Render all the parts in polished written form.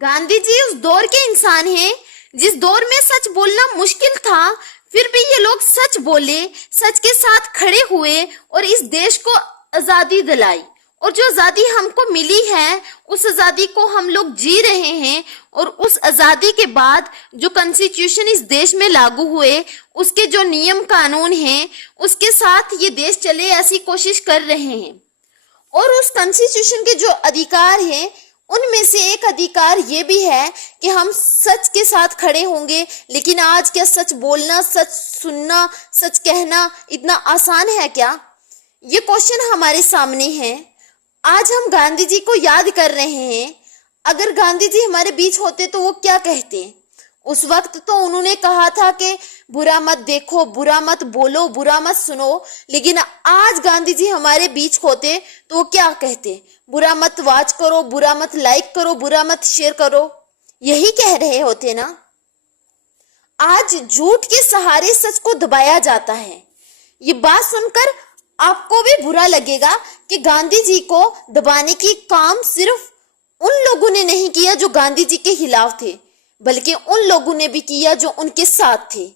गांधी जी उस दौर के इंसान हैं जिस दौर में सच बोलना मुश्किल था, फिर भी ये लोग सच बोले, सच के साथ खड़े हुए और इस देश को आजादी दिलाई। और जो आजादी हमको मिली है उस आजादी को हम लोग जी रहे हैं। और उस आजादी के बाद जो कॉन्स्टिट्यूशन इस देश में लागू हुए, उसके जो नियम कानून हैं, उसके साथ ये देश चले ऐसी कोशिश कर रहे हैं। और उस कॉन्स्टिट्यूशन के जो अधिकार हैं उनमें से एक अधिकार ये भी है कि हम सच के साथ खड़े होंगे। लेकिन आज क्या सच बोलना, सच सुनना, सच कहना इतना आसान है क्या? ये क्वेश्चन हमारे सामने है। आज हम गांधी जी को याद कर रहे हैं। अगर गांधी जी हमारे बीच होते तो वो क्या कहते? उस वक्त तो उन्होंने कहा था कि बुरा मत देखो, बुरा मत बोलो, बुरा मत सुनो। लेकिन आज गांधी जी हमारे बीच होते तो वो क्या कहते? बुरा मत वॉच करो, बुरा मत लाइक करो, बुरा मत शेयर करो। यही कह रहे होते ना। आज झूठ के सहारे सच को दबाया जाता है। ये बात सुनकर आपको भी बुरा लगेगा कि गांधी जी को दबाने की काम सिर्फ उन लोगों ने नहीं किया जो गांधी जी के खिलाफ थे, बल्कि उन लोगों ने भी किया जो उनके साथ थे।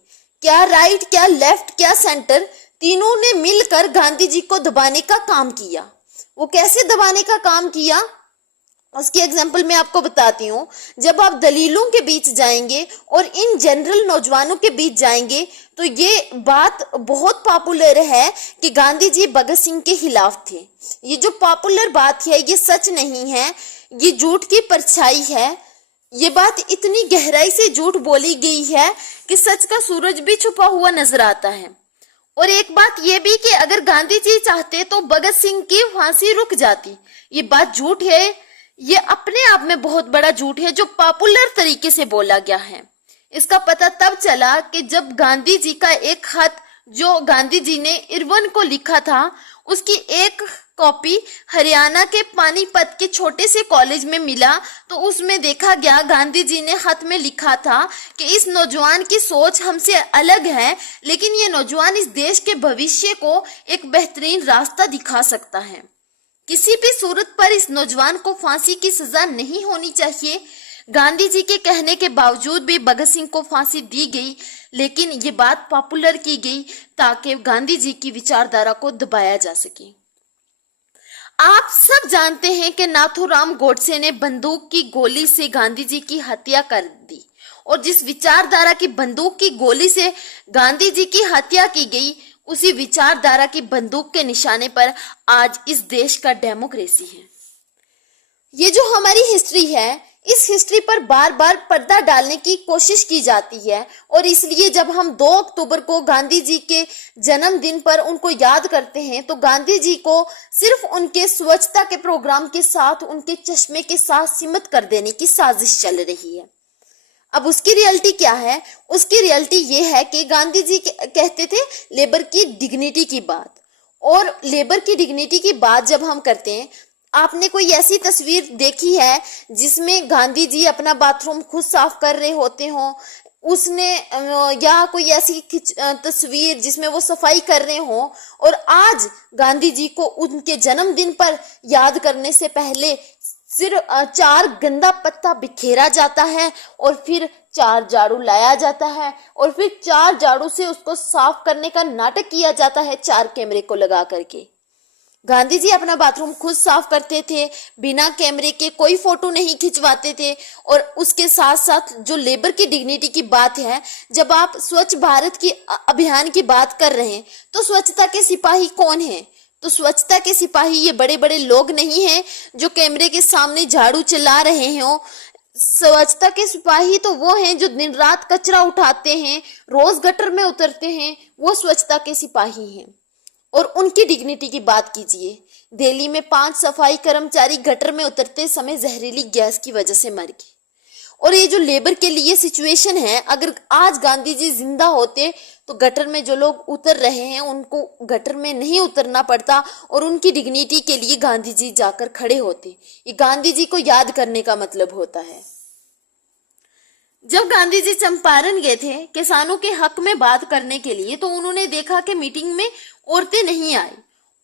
क्या राइट, क्या लेफ्ट, क्या सेंटर, तीनों ने मिलकर गांधी जी को दबाने का काम किया। वो कैसे दबाने का काम किया उसकी एग्जाम्पल मैं आपको बताती हूँ। जब आप दलीलों के बीच जाएंगे और इन जनरल नौजवानों के बीच जाएंगे तो ये बात बहुत पॉपुलर है कि गांधी जी भगत सिंह के खिलाफ थे। ये जो पॉपुलर बात है ये सच नहीं है, ये झूठ की परछाई है। ये बात इतनी गहराई से झूठ बोली गई है कि सच का सूरज भी छुपा हुआ नजर आता है। और एक बात ये भी कि अगर गांधी जी चाहते तो भगत सिंह की फांसी रुक जाती। ये बात झूठ है, ये अपने आप में बहुत बड़ा झूठ है जो पॉपुलर तरीके से बोला गया है। इसका पता तब चला कि जब गांधी जी का एक खत जो गांधी जी ने इरविन को लिखा था, उसकी एक कॉपी हरियाणा के पानीपत के छोटे से कॉलेज में मिला। तो उसमें देखा गया गांधी जी ने खत में लिखा था कि इस नौजवान की सोच हमसे अलग है, लेकिन ये नौजवान इस देश के भविष्य को एक बेहतरीन रास्ता दिखा सकता है। किसी भी सूरत पर इस नौजवान को फांसी की सजा नहीं होनी चाहिए। गांधी जी के कहने के बावजूद भी भगत सिंह को फांसी दी गई, लेकिन ये बात पॉपुलर की गई ताकि गांधी जी की विचारधारा को दबाया जा सके। आप सब जानते हैं कि नाथूराम गोडसे ने बंदूक की गोली से गांधी जी की हत्या कर दी। और जिस विचारधारा की बंदूक की गोली से गांधी जी की हत्या की गई, उसी विचारधारा की बंदूक के निशाने पर आज इस देश का डेमोक्रेसी है। ये जो हमारी हिस्ट्री है, इस हिस्ट्री पर बार बार पर्दा डालने की कोशिश की जाती है। और इसलिए जब हम 2 अक्टूबर को गांधी जी के जन्मदिन पर उनको याद करते हैं तो गांधी जी को सिर्फ उनके स्वच्छता के प्रोग्राम के साथ, उनके चश्मे के साथ सीमित कर देने की साजिश चल रही है। अब उसकी रियलिटी क्या है? उसकी रियलिटी ये है कि गांधी जी कहते थे लेबर की डिग्निटी की बात। और लेबर की डिग्निटी की बात जब हम करते हैं, आपने कोई ऐसी तस्वीर देखी है जिसमें गांधी जी अपना बाथरूम खुद साफ कर रहे होते हों उसने, या कोई ऐसी तस्वीर जिसमें वो सफाई कर रहे हों? और आज गांधी जी को उनके जन्मदिन पर याद करने से पहले सिर्फ 4 गंदा पत्ता बिखेरा जाता है और फिर 4 झाड़ू लाया जाता है और फिर 4 झाड़ू से उसको साफ करने का नाटक किया जाता है 4 कैमरे को लगा करके। गांधी जी अपना बाथरूम खुद साफ करते थे, बिना कैमरे के कोई फोटो नहीं खिंचवाते थे। और उसके साथ साथ जो लेबर की डिग्निटी की बात है, जब आप स्वच्छ भारत की अभियान की बात कर रहे हैं तो स्वच्छता के सिपाही कौन है? तो स्वच्छता के सिपाही ये बड़े बड़े लोग नहीं हैं जो कैमरे के सामने झाड़ू चला रहे हो। स्वच्छता के सिपाही तो वो हैं जो दिन रात कचरा उठाते हैं, रोज गटर में उतरते हैं, वो स्वच्छता के सिपाही हैं। और उनकी डिग्निटी की बात कीजिए। दिल्ली में 5 सफाई कर्मचारी गटर में उतरते समय जहरीली गैस की वजह से मर गए। और ये जो लेबर के लिए सिचुएशन है, अगर आज गांधी जी जिंदा होते तो गटर में जो लोग उतर रहे हैं उनको गटर में नहीं उतरना पड़ता और उनकी डिग्निटी के लिए गांधी जी जाकर खड़े होते। ये गांधी जी को याद करने का मतलब होता है। जब गांधी जी चंपारण गए थे किसानों के हक में बात करने के लिए, तो उन्होंने देखा कि मीटिंग में औरतें नहीं आई।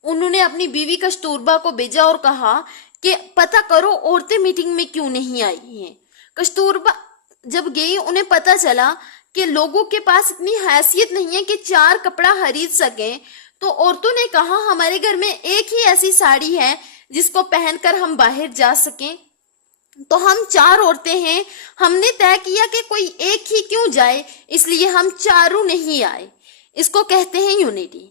उन्होंने अपनी बीवी कस्तूरबा को भेजा और कहा कि पता करो औरतें मीटिंग में क्यों नहीं आई हैं। कस्तूरबा जब गई, उन्हें पता चला कि लोगों के पास इतनी हैसियत नहीं है कि 4 कपड़ा खरीद सकें, तो औरतों ने कहा हमारे घर में एक ही ऐसी साड़ी है जिसको पहनकर हम बाहर जा सकें। तो हम 4 औरतें हैं, हमने तय किया कि कोई एक ही क्यों जाए, इसलिए हम चारों नहीं आए। इसको कहते हैं यूनिटी।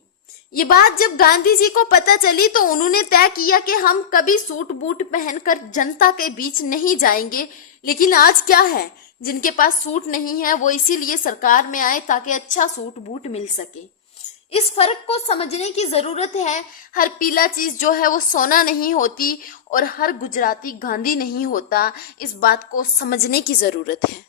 ये बात जब गांधी जी को पता चली तो उन्होंने तय किया कि हम कभी सूट बूट पहनकर जनता के बीच नहीं जाएंगे। लेकिन आज क्या है, जिनके पास सूट नहीं है वो इसीलिए सरकार में आए ताकि अच्छा सूट बूट मिल सके। इस फर्क को समझने की जरूरत है। हर पीला चीज जो है वो सोना नहीं होती और हर गुजराती गांधी नहीं होता। इस बात को समझने की जरूरत है।